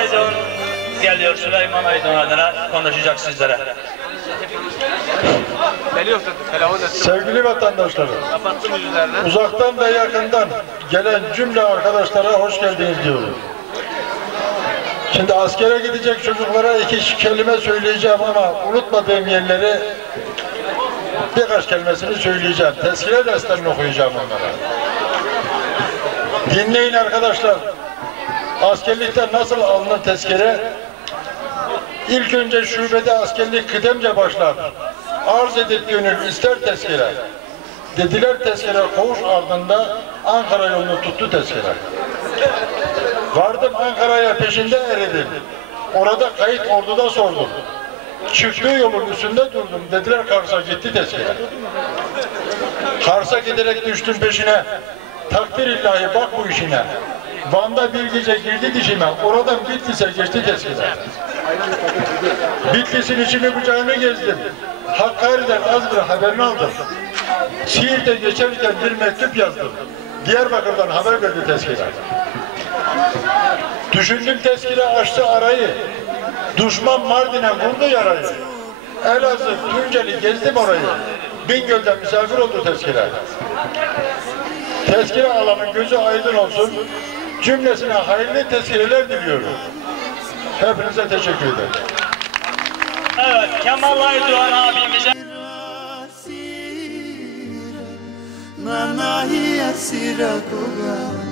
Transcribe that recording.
Aydın geliyor. Süleyman Aydın adına konuşacak sizlere. Sevgili vatandaşlarım, uzaktan ve yakından gelen cümle arkadaşlara hoş geldiniz diyorum. Şimdi askere gidecek çocuklara iki kelime söyleyeceğim ama unutmadığım yerleri birkaç kelimesini söyleyeceğim. Tezkire derslerini okuyacağım onlara. Dinleyin arkadaşlar. Askerlikte nasıl alınır tezkere? İlk önce şubede askerlik kıdemce başlar. Arz edip gönül ister tezkere. Dediler tezkere koğuş ardında Ankara yolunu tuttu tezkere. Vardım Ankara'ya peşinde eredim. Orada kayıt orduda sordum. Çıktığı yolun üstünde durdum. Dediler Kars'a gitti tezkere. Kars'a giderek düştüm peşine. Takdir illahi bak bu işine. Van'da bir gece girdi dişime. Oradan Bitlis'e geçti tezkere. Bitlis'in içini bıçağını gezdim. Hakkari'den az bir haberini aldım. Siirt'e geçerken bir mektup yazdım. Diyarbakır'dan haber verdi tezkire. Düşündüm tezkire açtı arayı. Düşman Mardin'e vurdu yarayı. Elazığ, Tunceli gezdim orayı. Bingöl'de misafir oldu tezkire. Tezkire alanın gözü aydın olsun. Cümlesine hayırlı tezkireler diliyorum. Hepinize teşekkür ederim. Evet Kemal Aydoğan abimize Nanahi asira koga